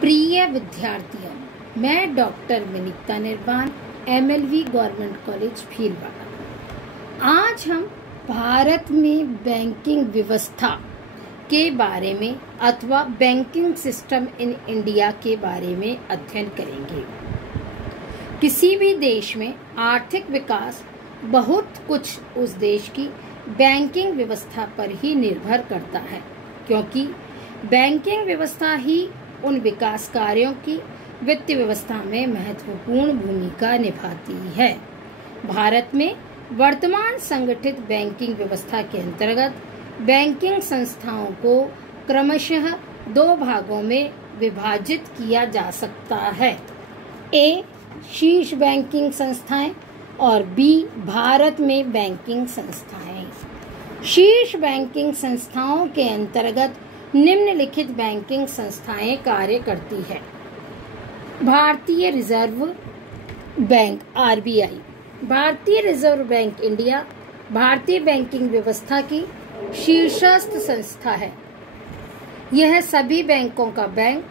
प्रिय विद्यार्थियों, मैं डॉक्टर विनीता निर्वाण, MLV गवर्नमेंट कॉलेज भीलवाड़ा। आज हम भारत में बैंकिंग व्यवस्था के बारे में अथवा बैंकिंग सिस्टम इन इंडिया के बारे में अध्ययन करेंगे। किसी भी देश में आर्थिक विकास बहुत कुछ उस देश की बैंकिंग व्यवस्था पर ही निर्भर करता है, क्योंकि बैंकिंग व्यवस्था ही उन विकास कार्यों की वित्त व्यवस्था में महत्वपूर्ण भूमिका निभाती है। भारत में वर्तमान संगठित बैंकिंग व्यवस्था के अंतर्गत बैंकिंग संस्थाओं को क्रमशः दो भागों में विभाजित किया जा सकता है। ए, शीर्ष बैंकिंग संस्थाएं और बी, भारत में बैंकिंग संस्थाएं। शीर्ष बैंकिंग संस्थाओं के अंतर्गत निम्नलिखित बैंकिंग संस्थाएं कार्य करती है। भारतीय रिजर्व बैंक RBI, भारतीय रिजर्व बैंक इंडिया भारतीय बैंकिंग व्यवस्था की शीर्षस्थ संस्था है। यह सभी बैंकों का बैंक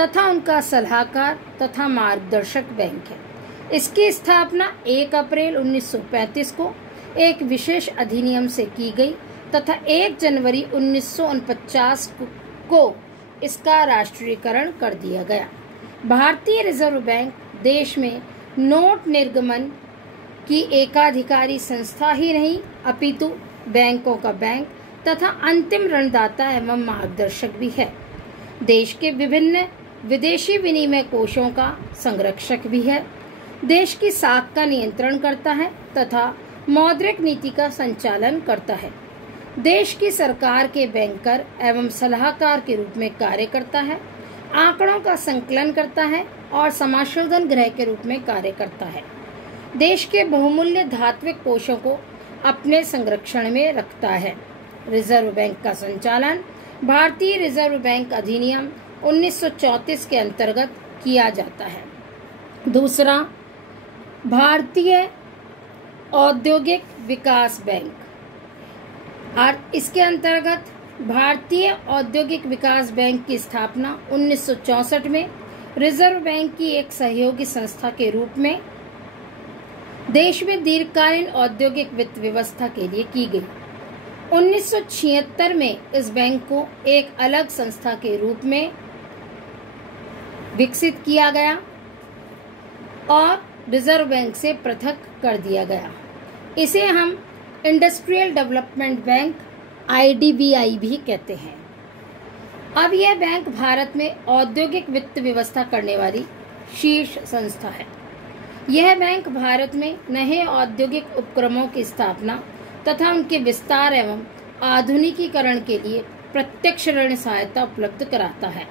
तथा उनका सलाहकार तथा मार्गदर्शक बैंक है। इसकी स्थापना 1 अप्रैल 1935 को एक विशेष अधिनियम से की गई तथा 1 जनवरी 1949 को इसका राष्ट्रीयकरण कर दिया गया। भारतीय रिजर्व बैंक देश में नोट निर्गमन की एकाधिकारी संस्था ही नहीं, अपितु बैंकों का बैंक तथा अंतिम ऋणदाता एवं मार्गदर्शक भी है। देश के विभिन्न विदेशी विनिमय कोषों का संरक्षक भी है। देश की साख का नियंत्रण करता है तथा मौद्रिक नीति का संचालन करता है। देश की सरकार के बैंकर एवं सलाहकार के रूप में कार्य करता है। आंकड़ों का संकलन करता है और समाशोधन गृह के रूप में कार्य करता है। देश के बहुमूल्य धात्विक कोषों को अपने संरक्षण में रखता है। रिजर्व बैंक का संचालन भारतीय रिजर्व बैंक अधिनियम 1934 के अंतर्गत किया जाता है। दूसरा, भारतीय औद्योगिक विकास बैंक, और इसके अंतर्गत भारतीय औद्योगिक विकास बैंक की स्थापना 1964 में रिजर्व बैंक की एक सहयोगी संस्था के रूप में देश में दीर्घकालीन औद्योगिक वित्त व्यवस्था के लिए की गई। 1976 में इस बैंक को एक अलग संस्था के रूप में विकसित किया गया और रिजर्व बैंक से पृथक कर दिया गया। इसे हम इंडस्ट्रियल डेवलपमेंट बैंक IDBI भी कहते हैं। अब यह बैंक भारत में औद्योगिक वित्त व्यवस्था करने वाली शीर्ष संस्था है। यह बैंक भारत में नए औद्योगिक उपक्रमों की स्थापना तथा उनके विस्तार एवं आधुनिकीकरण के लिए प्रत्यक्ष ऋण सहायता उपलब्ध कराता है।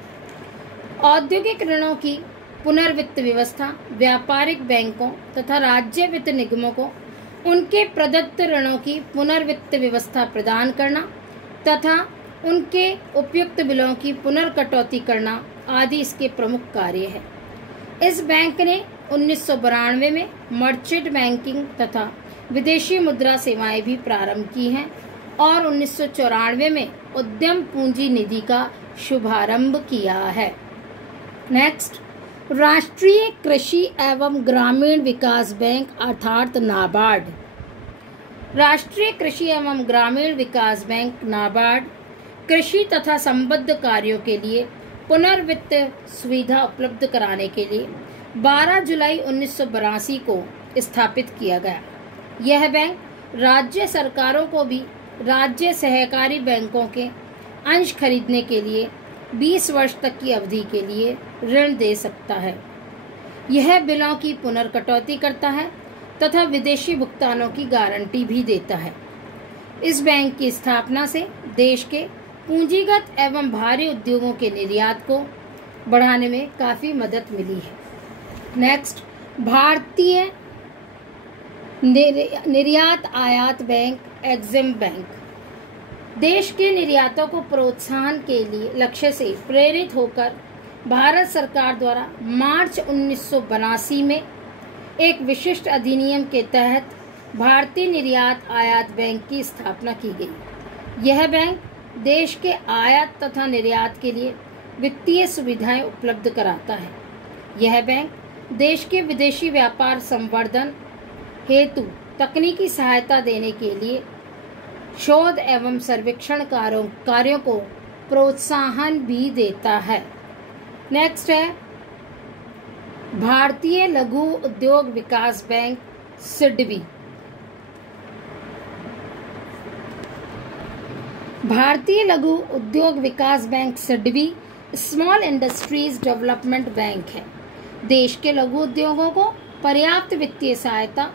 औद्योगिक ऋणों की पुनर्वित्त व्यवस्था व्यापारिक बैंकों तथा राज्य वित्त निगमों को उनके प्रदत्त ऋणों की पुनर्वित्त व्यवस्था प्रदान करना तथा उनके उपयुक्त बिलों की पुनर्कटौती करना आदि इसके प्रमुख कार्य है। इस बैंक ने 1992 में मर्चेंट बैंकिंग तथा विदेशी मुद्रा सेवाएं भी प्रारंभ की हैं और 1994 में उद्यम पूंजी निधि का शुभारंभ किया है। नेक्स्ट, राष्ट्रीय कृषि एवं ग्रामीण विकास बैंक अर्थात नाबार्ड। राष्ट्रीय कृषि एवं ग्रामीण विकास बैंक नाबार्ड कृषि तथा संबद्ध कार्यों के लिए पुनर्वित्त सुविधा उपलब्ध कराने के लिए 12 जुलाई 1982 को स्थापित किया गया। यह बैंक राज्य सरकारों को भी राज्य सहकारी बैंकों के अंश खरीदने के लिए 20 वर्ष तक की अवधि के लिए ऋण दे सकता है। यह बिलों की पुनर्कटौती करता है तथा विदेशी भुगतानों की गारंटी भी देता है। इस बैंक की स्थापना से देश के पूंजीगत एवं भारी उद्योगों के निर्यात को बढ़ाने में काफी मदद मिली है। नेक्स्ट, भारतीय निर्यात आयात बैंक एग्जिम बैंक। देश के निर्यातों को प्रोत्साहन के लिए लक्ष्य से प्रेरित होकर भारत सरकार द्वारा मार्च 1982 में एक विशिष्ट अधिनियम के तहत भारतीय निर्यात आयात बैंक की स्थापना की गई। यह बैंक देश के आयात तथा निर्यात के लिए वित्तीय सुविधाएं उपलब्ध कराता है। यह बैंक देश के विदेशी व्यापार संवर्धन हेतु तकनीकी सहायता देने के लिए शोध एवं सर्वेक्षण कार्यों को प्रोत्साहन भी देता है। नेक्स्ट है भारतीय लघु उद्योग विकास बैंक सिडबी। भारतीय लघु उद्योग विकास bank SIDBI small industries development bank है। देश के लघु उद्योगों को पर्याप्त वित्तीय सहायता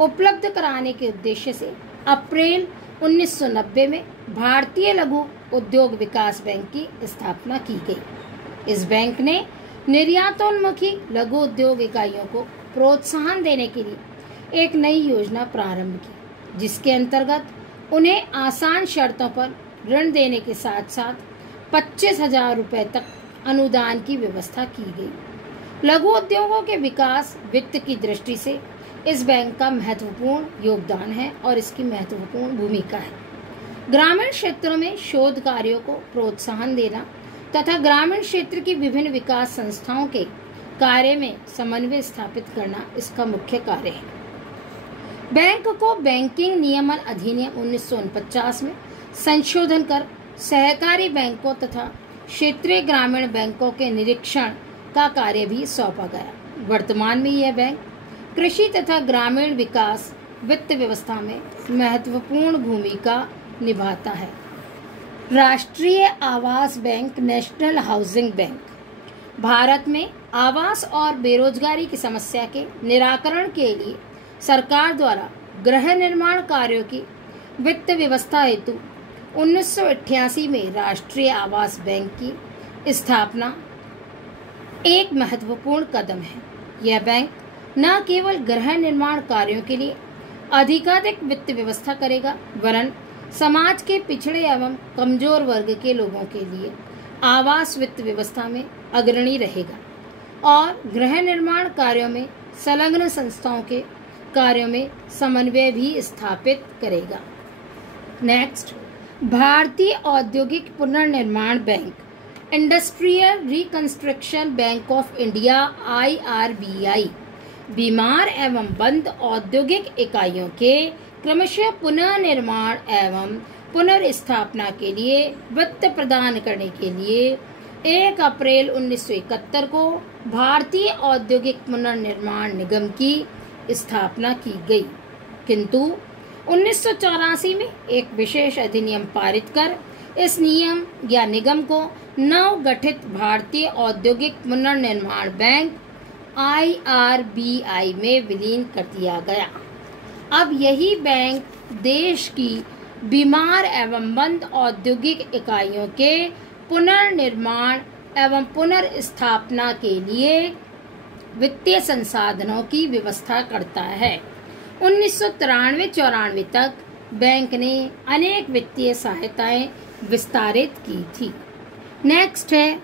उपलब्ध कराने के उद्देश्य से अप्रैल 1990 में भारतीय लघु उद्योग विकास बैंक की स्थापना की गई। इस बैंक ने निर्यातोन्मुखी लघु उद्योग इकाइयों को प्रोत्साहन देने के लिए एक नई योजना प्रारंभ की, जिसके अंतर्गत उन्हें आसान शर्तों पर ऋण देने के साथ साथ 25,000 रुपए तक अनुदान की व्यवस्था की गई। लघु उद्योगों के विकास वित्त की दृष्टि से इस बैंक का महत्वपूर्ण योगदान है और इसकी महत्वपूर्ण भूमिका है। ग्रामीण क्षेत्रों में शोध कार्यों को प्रोत्साहन देना तथा ग्रामीण क्षेत्र की विभिन्न विकास संस्थाओं के कार्य में समन्वय स्थापित करना इसका मुख्य कार्य है। बैंक को बैंकिंग नियमन अधिनियम 1949 में संशोधन कर सहकारी बैंकों तथा क्षेत्रीय ग्रामीण बैंकों के निरीक्षण का कार्य भी सौंपा गया। वर्तमान में यह बैंक कृषि तथा ग्रामीण विकास वित्त व्यवस्था में महत्वपूर्ण भूमिका निभाता है। राष्ट्रीय आवास bank national housing bank Bharat में आवास और बेरोजगारी की समस्या के निराकरण के लिए सरकार द्वारा गृह निर्माण कार्यों की वित्त व्यवस्था हेतु 1988 में राष्ट्रीय आवास बैंक की स्थापना एक महत्वपूर्ण कदम है। यह बैंक न केवल गृह निर्माण कार्यों के लिए अधिकाधिक वित्त व्यवस्था करेगा, वरन समाज के पिछड़े एवं कमजोर वर्ग के लोगों के लिए आवास वित्त व्यवस्था में अग्रणी रहेगा और गृह निर्माण कार्यों में संलग्न संस्थाओं के कार्यों में समन्वय भी स्थापित करेगा। नेक्स्ट, भारतीय औद्योगिक पुनर्निर्माण bank industrial reconstruction bank of India IRBI बीमार एवं बंद औद्योगिक इकाइयों के क्रमशः पुनर्निर्माण एवं पुनर्स्थापना के लिए वित्त प्रदान करने के लिए 1 अप्रैल 1971 को भारतीय औद्योगिक पुनर्निर्माण निगम की स्थापना की गई, किंतु 1984 में एक विशेष अधिनियम पारित कर इस नियम या निगम को नव गठित भारतीय औद्योगिक पुनर्निर्माण बैंक IRBI में विलीन कर दिया गया। अब यही बैंक देश की बीमार एवं बंद औद्योगिक इकाइयों के पुनर्निर्माण एवं पुनर्स्थापना के लिए वित्तीय संसाधनों की व्यवस्था करता है। 1993-94 तक बैंक ने अनेक वित्तीय सहायताएं विस्तारित की थी। नेक्स्ट है